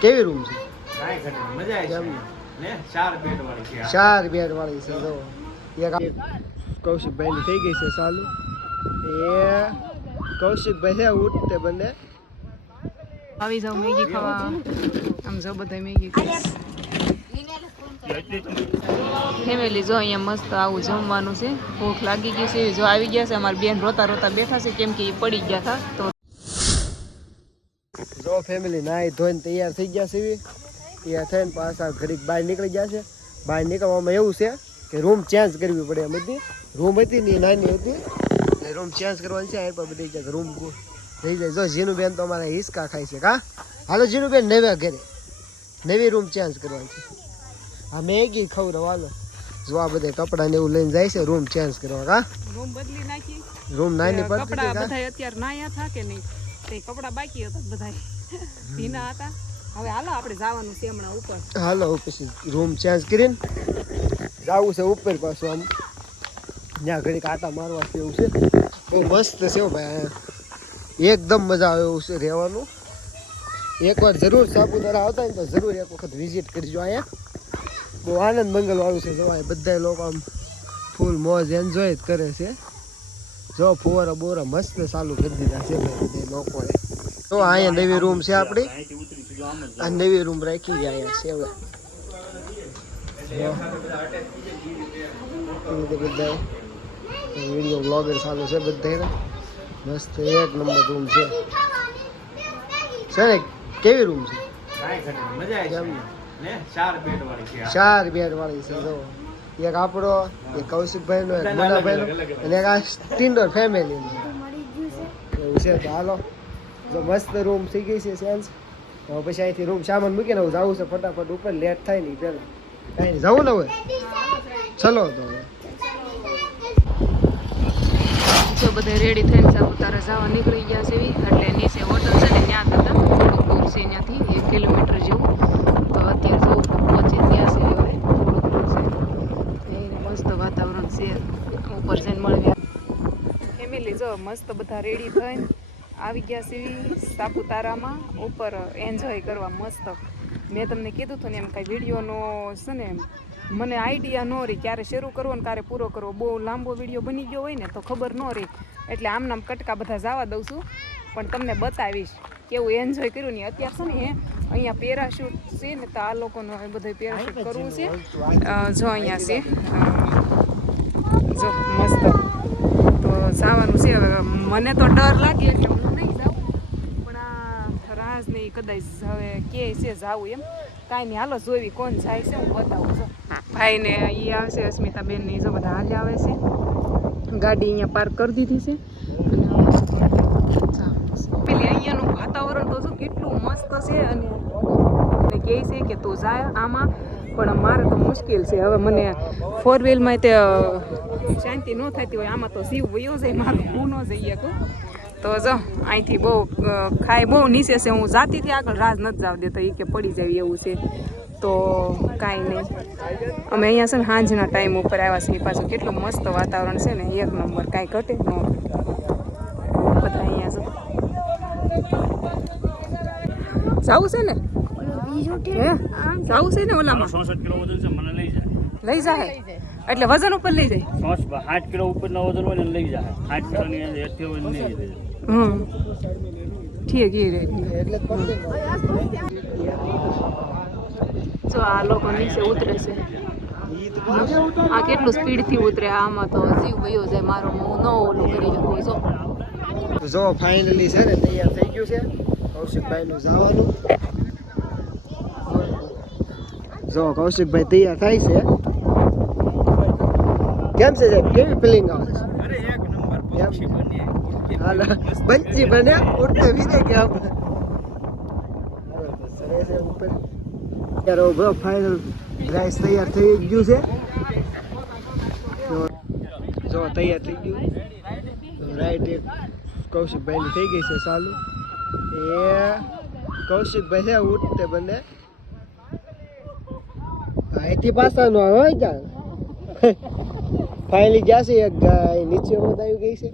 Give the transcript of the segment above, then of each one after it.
કેવી રૂમ છે? ચાર બેડ વાળી છે આ. ચાર બેડ વાળી છે જો. એક થઈ ગઈ છે ચાલુ એ કૌશિકભાઈ છે ઉઠતે બંને. આવી જાવ મેગી ખાવા. આમ જો બધા મેગી ફેમિલી જો અહીંયા મસ્ત આવું જમવાનું છે. ભૂખ લાગી ગઈ છે. જો આવી ગયા છે અમારી બેન રોતા રોતા બેઠા છે કેમ કે એ પડી ગયા હતા. તો જો ફેમિલી નાહી ધોઈને તૈયાર થઈ ગયા છે તૈયાર થઈને પાછા ઘડીક બહાર નીકળી ગયા છે. બહાર નીકળવામાં એવું છે કે રૂમ ચેન્જ કરવી પડે એમ હતી. રૂમ હતી ને નાની હતી. એટલે રૂમ ચેન્જ કરવાની છે પણ બધી જગ્યા રૂમ થઈ જાય. જો જીનુબેન તો અમારા હિસકા ખાય છે કા? હાલો જીનુબેન નવા ઘરે. નવી રૂમ ચેન્જ કરવાની છે. આ મેગી ખવડાવ હાલો. જો આ બધા કપડાં ને એવું લઈને જાય છે રૂમ ચેન્જ કરવા કા? રૂમ બદલી નાખી. રૂમ નાની પડતી કપડાં બધા અત્યારે નાયા થા કે નહીં? તે કપડા બાકી હતા બધા ભીના હતા. હવે હાલો આપણે જવાનું છે હમણાં ઉપર. હાલો પછી રૂમ ચેન્જ કરીને જવું છે ઉપર પાછું આમ. ત્યાં ઘડીક આટા મારવા છે એવું છે. બહુ મસ્ત છે ભાઈ એકદમ મજા આવે એવું છે રહેવાનું. એકવાર જરૂર સાપુતારા આવતા હોય ને તો જરૂર એક વખત વિઝિટ કરજો અહીંયા. બહુ આનંદ મંગલ વાળું છે જોવાય. બધા લોકો આમ ફૂલ મોજ એન્જોય જ કરે છે. જો ફુવારા બોરા મસ્ત ચાલુ કરી દીધા છે લોકોએ તો અહીંયા નવી રૂમ છે આપણી. આ નવી રૂમ રાખી ગયા અહીંયા છે હવે. એ રીતે બધા વીડિયો બ્લોગર ચાલુ છે બધા મસ્ત એક નંબર રૂમ છે. છે? ને? કેવી રૂમ છે. ચાર બેડ વાળી છે જો. એક આપણો એક કૌશિકભાઈ નો એક મોટાભાઈ નો અને એક આ સ્ટીન્ડર ફેમિલી એવું છે તો હાલો. જો મસ્ત રૂમ થઈ ગઈ છે સેન્સ. તો પછી અહીંથી રૂમ સામાન મૂકીને હું જવું છે ફટાફટ ઉપર લેટ થાય નહીં પહેલા. કાંઈ નહીં જવું ને હવે. ચલો તો હવે. જો બધા રેડી થઈને સાપુતારા જવા નીકળી ગયા છે એવી. એટલે નીચે હોટલ છે ને ત્યાં હતા દૂર છે ત્યાંથી એક કિલોમીટર જેવું. તો અત્યારે જો ઉપર પહોંચી ગયા છે હવે થોડુંક દૂર છે એ મસ્ત વાતાવરણ છે, ઉપર જઈને મળ્યા ફેમિલી, જો મસ્ત બધા રેડી થઈને આવી ગયા છે સાપુતારામાં. ઉપર એન્જોય કરવા મસ્ત. મેં તમને કીધું હતું ને એમ કાંઈ વિડીયોનો છે ને મને આઈડિયા ન રહી ક્યારે શરૂ કરવો ને ક્યારે પૂરો કરવો. બહુ લાંબો વીડિયો બની ગયો હોય ને તો ખબર ન રહી. એટલે આમ નામ કટકા બધા જવા દઉં છું. પણ તમને બતાવીશ. કેવું એન્જોય કર્યું ને અત્યારે છે ને હે અહીંયા પેરાશૂટ છે ને તો આ લોકોનો બધું પેરાશૂટ કરવું છે. જો અહીંયા છે. જો મસ્ત. તો જવાનું છે. હવે મને તો ડર લાગે એટલે હું નહીં જાઉં. પણ આ રાજને નહીં કદાચ હવે કે છે જાવું એમ. કાંઈ નહીં હાલો જોવી કોણ જાય છે હું બતાવું છું ભાઈને એ આવશે અસ્મિતાબેન ને જો બધા હાલ આવે છે. ગાડી અહીંયા પાર્ક કરી દીધી છે અને પેલી અહીંયાનું વાતાવરણ તો શું કેટલું મસ્ત છે અને કહે છે કે તું જાય આમાં, પણ મારે તો મુશ્કેલ છે. હવે મને ફોર વ્હીલમાં તે શાંતિ ન થતી હોય, આમાં તો જીવ વયો જાય, મારો હું ન જઈએ કહું તો જો, અહીંથી બહુ ખાય બહુ નીચે છે, હું જાતીથી આગળ રાજ નથી જાવ દેતો એ કે પડી જાય એવું છે. તો કાંઈ નહીં. અમે અહીંયા છે ને સાંજના ટાઈમ ઉપર આવ્યા છીએ, પાછું કેટલું મસ્ત વાતાવરણ છે ને, એક નંબર, કાંઈ ઘટે ન બધા અહીંયા છે જાવું છે ને? હે? જાવું છે ને ઓલામાં? ચોસઠ કિલો વજન છે મને લઈ જાય. લઈ જાય. એટલે વજન ઉપર લઈ જાય. ચોસ આઠ કિલો ઉપરના વજન હોય ને લઈ જાય. આઠ કિલોની અંદર એથી હોય ને લઈ જાય. હમ. ઠીક એ રે એટલે જો આ લોકો નીચે ઉતરે છે. આ કેટલું સ્પીડથી ઉતરે આમાં તો જીવ વયો જાય મારો હું ન ઓલું કરી શકું. જો. જો ફાઇનલી છે ને તૈયાર થઈ ગયું છે. કૌશિકભાઈ નું જવાનું જો કૌશિકભાઈ તૈયાર થાય છે કેમ છે સાહેબ કેવી ફિલિંગ આવે છે અરે એક નંબર પક્ષી બન્યા. હાલ બંચી બન્યા ઉડતે વિજય કે આપણે સરસ છે ઉપર ત્યારે ઊભો ફાઇનલ રાઈસ તૈયાર થઈ ગયું છે જો- જો તૈયાર થઈ ગયું રાઈટ એક કૌશિકભાઈની થઈ ગઈ છે ચાલુ એ કૌશિકભાઈ છે ઉઠતે બંને. અહીંથી પાછા નો આવે હોય ક્યાં ફાઇનલી ગયા છે એક ગાય નીચે આવી ગઈ છે.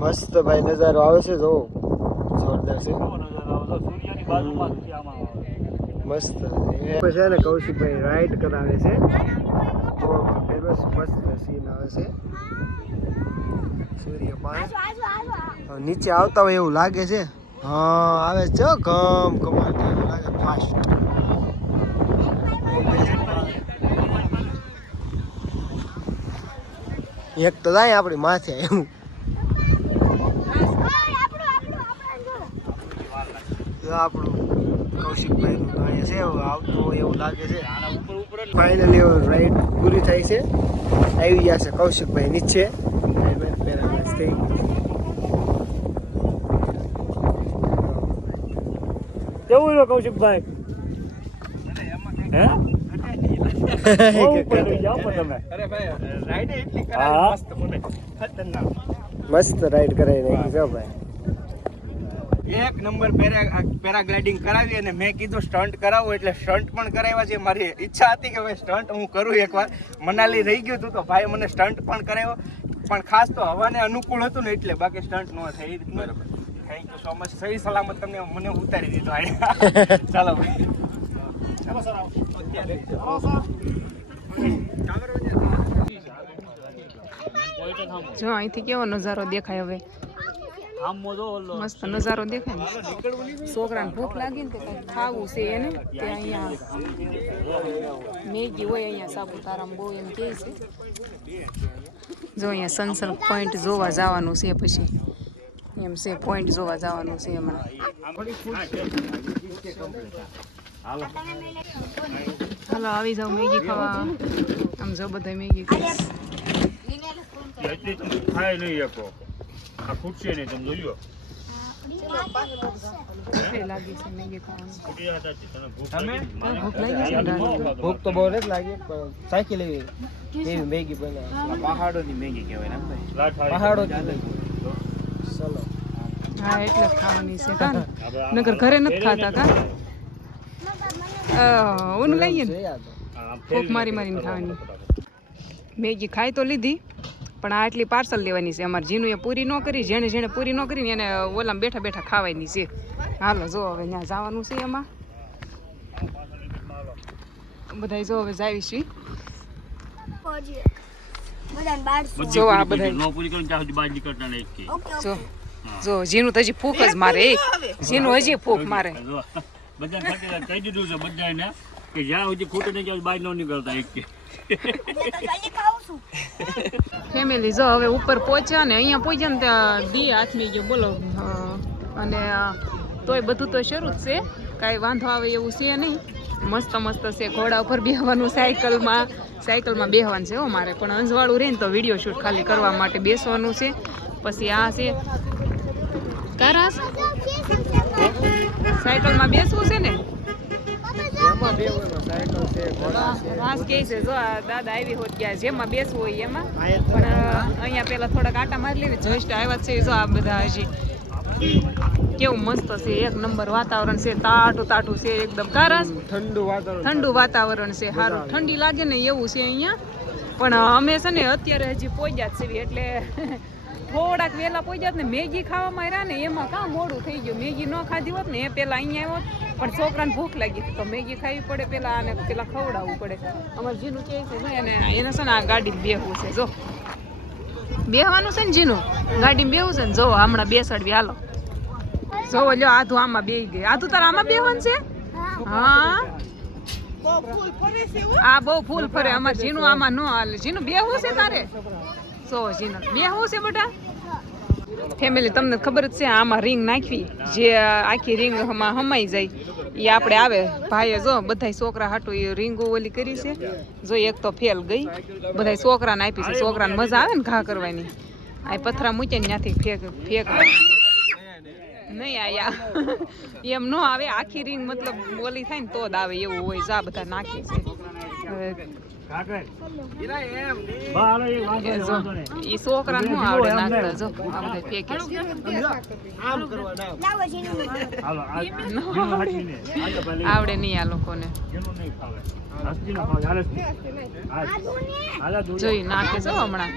મસ્ત ભાઈ નજારો આવે છે જો. જોરદાર છે. કેવો નજારો આવે છે? સૂર્યની બાજુમાં છે આમાં. મસ્ત. એ છે ને કૌશિકભાઈ રાઈડ કરાવે છે. ફેમસ મસ્ત સીન આવે છે. સૂર્ય હવે નીચે આવતા હોય એવું લાગે છે. હા, આવે છે ગમ કમાતી એવું લાગે ફાસ્ટ એક તો જાય આપણી માથે એવું. આપણું કૌશિકભાઈ નું છે આવતો એવું લાગે છે. ફાઇનલી રાઈડ પૂરી થાય છે. આવી ગયા કૌશિકભાઈ નીચે. Helmet પહેરેલા છે. કેવું છે કૌશિકભાઈ હે બહુ ઉપર લઈ જાઓ પણ તમે અરે ભાઈ રાઈડ એટલી હા. કરાવી મસ્ત મને. ખતરનાક. મસ્ત રાઈડ કરાવી નાખી જો ભાઈ. એક નંબર પેરા પેરાગ્લાઇડિંગ કરાવી અને મેં કીધું સ્ટન્ટ કરાવું એટલે સ્ટન્ટ પણ કરાવ્યા છે. મારી ઈચ્છા હતી કે ભાઈ સ્ટન્ટ હું કરું એકવાર. મનાલી રહી ગયું હતું તો ભાઈ મને સ્ટન્ટ પણ કરાવ્યો. પણ ખાસ તો હવાને અનુકૂળ હતું ને એટલે બાકી સ્ટન્ટ ન થઈ. બરાબર. થેન્ક યુ સો મચ સહી સલામત તમને મને ઉતારી દીધો અહીંયા ચાલો ભાઈ. ચાલો સર આવો. અત્યારે. જો અહીંથી કેવો નજારો દેખાય હવે? આમ મસ્ત નજારો દેખાય ને? છોકરાને ભૂખ લાગી ને તે ખાવું છે એને? તે અહીંયા મેગી હોય અહીંયા સાપુતારામાં બહુ એમ કહે છે. જો અહીંયા સનસન પોઈન્ટ જોવા જવાનું છે પછી. એમ છે પોઈન્ટ જોવા જવાનું છે હમણાં. હાલો આવી જાવ મેગી ખાવા. આમ જો બધા મેગી ખાય નહીં આપો આ ખૂટશે નહીં તમે જોયો ભૂખ લાગી છે મેગી ખાવાની. ખૂટી હતા તને ભૂખ ભૂખ ને તો બહુ જ લાગી પણ સાયકલ એવી એવી મેગી પહાડો પહાડોની મેગી કહેવાય ને. પહાડો ચલો. હા એટલે જ ખાવાની છે. કા નકર ઘરે નથી ખાતા કા? ઊન લઈએ ને. ભૂખ મારી મારીને ખાવાની. મેગી ખાઈ તો લીધી પણ આ આટલી પાર્સલ લેવાની છે. અમારે જીનું એ પૂરી ન કરી જેણે જેણે પૂરી ન કરી ને એને ઓલામાં બેઠા બેઠા ખાવાની છે. હાલો જો હવે ત્યાં જવાનું છે એમાં. બધાય જો હવે જાવી છીએ બધી જો આ પૂરી જો જીનું તો હજી ફૂક જ મારે એ જીનું હજી ફૂક મારે. બધા કહી દીધું છે બધાને કે જ્યાં સુધી ખોટું નહીં જાય બહાર ન નીકળતા એક કે. ફેમિલી જો હવે ઉપર પહોંચ્યા ને અહીંયા પહોંચ્યા ને ત્યાં દી હાથમી ગયો બોલો અને તોય બધું તો શરૂ જ છે. કાંઈ વાંધો આવે એવું છે નહીં. મસ્ત મસ્ત છે ઘોડા ઉપર બેહવાનું સાયકલમાં સાયકલમાં બેહવાનું છે હો મારે. પણ અંજવાળું રહે ને તો વીડિયો શૂટ ખાલી કરવા માટે બેસવાનું છે. પછી આ છે કારાસ? સાયકલમાં બેસવું છે ને? એમાં બે હોય સાયકલ છે ઘોડા છે. રાસ કે છે જો આ દાદા આવી હોત ગયા જેમાં બેસવું હોય એમાં. પણ અહીંયા પેલા થોડાક આટા મારી લેવી જસ્ટ આવ્યા છે જો આ બધા હજી. કેવું મસ્ત છે એક નંબર વાતાવરણ છે તાટું તાટું છે એકદમ કારસ. ઠંડુ વાતાવરણ ઠંડુ વાતાવરણ છે સારું ઠંડી લાગે ને એવું છે અહીંયા. પણ અમે છે ને અત્યારે હજી પહોંચ્યા જ છીએ એટલે થોડાક વહેલા પહોંચ્યા જાત ને મેગી ખાવામાં આવ્યા ને એમાં કાં મોડું થઈ ગયું. મેગી ન ખાધી હોત ને એ પેલા અહીંયા આવ્યો પણ છોકરાને ભૂખ લાગી હતી તો મેગી ખાવી પડે પેલા અને પેલા ખવડાવવું પડે. અમારે જીનું કહે છે ને એને એને છે ને આ ગાડી બેહવું છે. જો. બેહવાનું છે ને જીનું? ગાડીમાં બેહવું છે ને? જો હમણાં બેસાડવી. હાલો. જો લ્યો આધું આમાં બેહી ગઈ. આધું તારે આમાં બેહવાનું છે? હા? આ બહુ ફૂલ ફરે. અમાર જીનું આમાં ન હાલે. જીનું બેહવું છે તારે? સો જીનું. બેહવું છે બેટા ફેમિલી તમને ખબર જ છે, આમાં રિંગ નાખવી. જે આખી રિંગમાં હમાઈ જાય એ આપણે આવે. ભાઈએ જો, બધાય છોકરા હાટું એ રીંગો ઓલી કરી છે. જો એક તો ફેલ ગઈ. બધાય છોકરાને આપી છે. છોકરાને મજા આવે ને ઘા કરવાની. આ પથરા મૂકીને ત્યાંથી ફેંક ફેંક. નહીં આયા. એમ ન આવે, આખી રિંગ મતલબ ઓલી થાય ને તો જ આવે એવું હોય, જા બધા નાખે છે. એ જો આવડે જો આ બધા આવડે નહીં લોકોને. જોઈ નાખે છો હમણાં.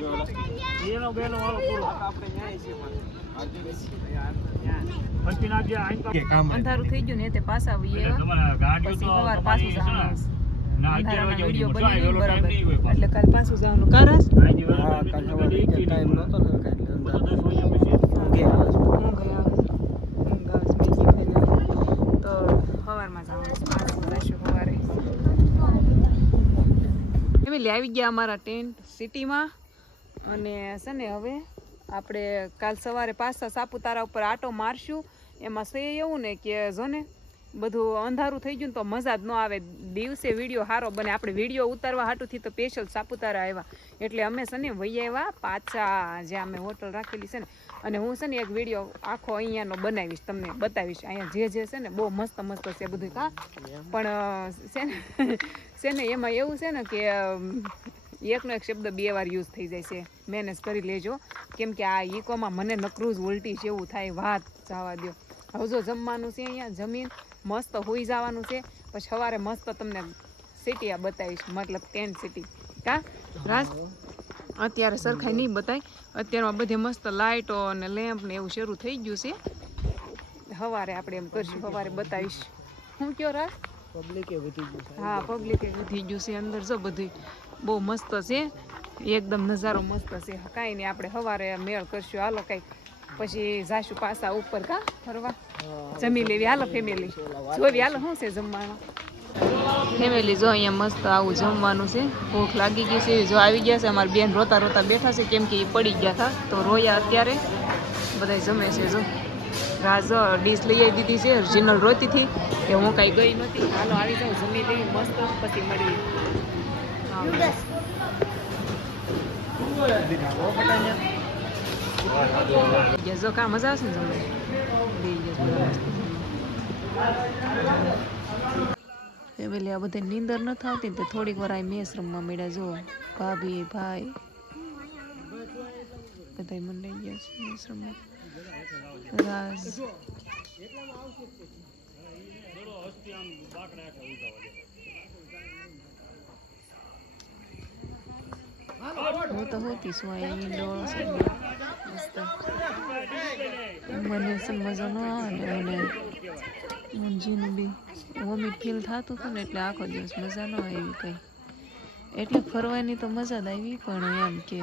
અંધારું થઈ ગયું ને તે પાછા આવીએ પછી સવાર પાછું એટલે કાલ પાછું જવાનું. કારસ? ટાઈમ નહીં નહોતો ને કાંઈ એટલે હોય. અંદર. દસ વાગ્યા પછી. ઊંઘે આવે છે. હું ગયા હું ગાસ તો સવારમાં જવાનું સવારે. ફેમિલી આવી ગયા અમારા ટેન્ટ સિટીમાં. અને છે ને હવે આપણે કાલ સવારે પાછા સાપુતારા ઉપર આટો મારશું. એમાં છે એવું ને કે જો ને બધું અંધારું થઈ ગયું ને તો મજા જ ન આવે. દિવસે વીડિયો સારો બને. આપણે વીડિયો ઉતારવા હાટુંથી તો સ્પેશિયલ સાપુતારા આવ્યા. એટલે અમે છે ને વહી આવ્યા પાછા જે અમે હોટલ રાખેલી છે ને અને હું છે ને એક વીડિયો આખો અહીંયાનો બનાવીશ તમને બતાવીશ. અહીંયા જે જે છે ને બહુ મસ્ત મસ્ત છે બધું કા પણ છે ને છે ને એમાં એવું છે ને કે એકનો એક શબ્દ બે વાર યુઝ થઈ જાય છે. મેનેજ કરી લેજો. કેમ કે આ ઈકોમાં મને નકરું જ ઉલટી છે એવું થાય. વાત જવા દો હવે જો જમવાનું છે અહીંયા જમીન મસ્ત હોઈ જવાનું છે. પછી સવારે મસ્ત તમને સિટી આ બતાવીશ. મતલબ ટેન્ટ સિટી કા? રાજ? અત્યારે સરખાઈ નહીં બતાય. અત્યારમાં બધે મસ્ત લાઇટો અને લેમ્પ ને એવું શરૂ થઈ ગયું છે. સવારે આપણે એમ કરશું. સવારે બતાવીશ. હું કયો રાજ? પબ્લિકે વધી ગયું હા પબ્લિકે વધી ગયું છે અંદર. જો બધું બહુ મસ્ત છે. એકદમ નજારો મસ્ત છે. કાંઈ નહીં આપણે સવારે મેળ કરશું. હાલો કંઈક. પછી જાશું પાછા ઉપર કા? ફરવા? જમી લેવી. હાલો ફેમિલી જોવી હાલો શું છે જમવાનું? ફેમિલી જો અહીંયા મસ્ત આવું જમવાનું છે. ભૂખ લાગી ગઈ છે. જો આવી ગયા છે અમારી બેન રોતા રોતા બેઠા છે કેમ કે એ પડી ગયા હતા. તો રોયા અત્યારે. બધા જમે છે જો. રાજ ડીશ લઈ આવી દીધી છે ઓરિજિનલ રોતી હતી. કે હું કાંઈ ગઈ નહોતી હાલો આવી જાઉં જમી લઈ મસ્ત પછી મળીએ. હા. જો કા મજા આવશે ને જમવા. ફેમિલી આ બધે નીંદર ન આવતી ને તો થોડીક વાર આ મેસ રમવા મળ્યા જો ભાભી ભાઈ બધા મંડાઈ ગયા છે મેસ રમવા હું તો હોતી છું અહીંયા મસ્ત મને મજા ન આવે ને મને બી વોમિટ ફીલ થતું હતું ને એટલે આખો દિવસ મજા ન આવી કંઈ. એટલે ફરવાની તો મજા જ આવી પણ એમ કે